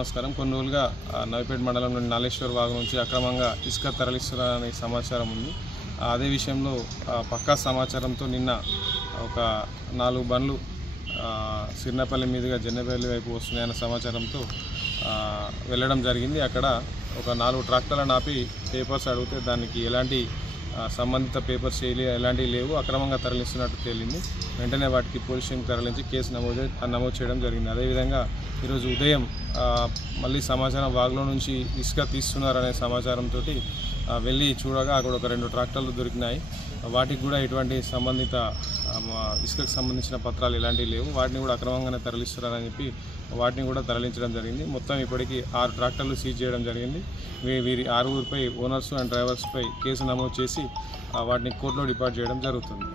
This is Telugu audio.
నమస్కారం. కొన్ని రోజులుగా నవిపేట మండలంలోని నాలేశ్వర్ వాగు నుంచి అక్రమంగా ఇసుక తరలిస్తున్నారనే సమాచారం ఉంది. అదే విషయంలో పక్కా సమాచారంతో నిన్న ఒక 4 బండ్లు సిర్నపల్లి మీదుగా జన్నపల్లి వైపు వస్తున్నాయన్న సమాచారంతో వెళ్ళడం జరిగింది. అక్కడ ఒక 4 ట్రాక్టర్లను ఆపి పేపర్స్ అడిగితే దానికి ఎలాంటి సంబంధిత పేపర్స్ ఎలాంటివి లేవు, అక్రమంగా తరలిస్తున్నట్టు తేలింది. వెంటనే వాటికి పోలీస్ స్టేషన్కి తరలించి కేసు నమోదు చేయడం జరిగింది. అదేవిధంగా ఈరోజు ఉదయం మళ్ళీ సమాచారం వాగులో నుంచి ఇసుక తీస్తున్నారనే సమాచారంతో వెళ్ళి చూడగా అక్కడ ఒక 2 ట్రాక్టర్లు దొరికినాయి. వాటికి కూడా ఎటువంటి సంబంధిత ఇసుకకు సంబంధించిన పత్రాలు ఎలాంటివి లేవు, వాటిని కూడా అక్రమంగానే తరలిస్తున్నారని చెప్పి వాటిని కూడా తరలించడం జరిగింది. మొత్తం ఇప్పటికీ 6 ట్రాక్టర్లు సీజ్ చేయడం జరిగింది. వీరి 6గురిపై ఓనర్స్ అండ్ డ్రైవర్స్పై కేసు నమోదు చేసి వాటిని కోర్టులో డిపార్ట్ చేయడం జరుగుతుంది.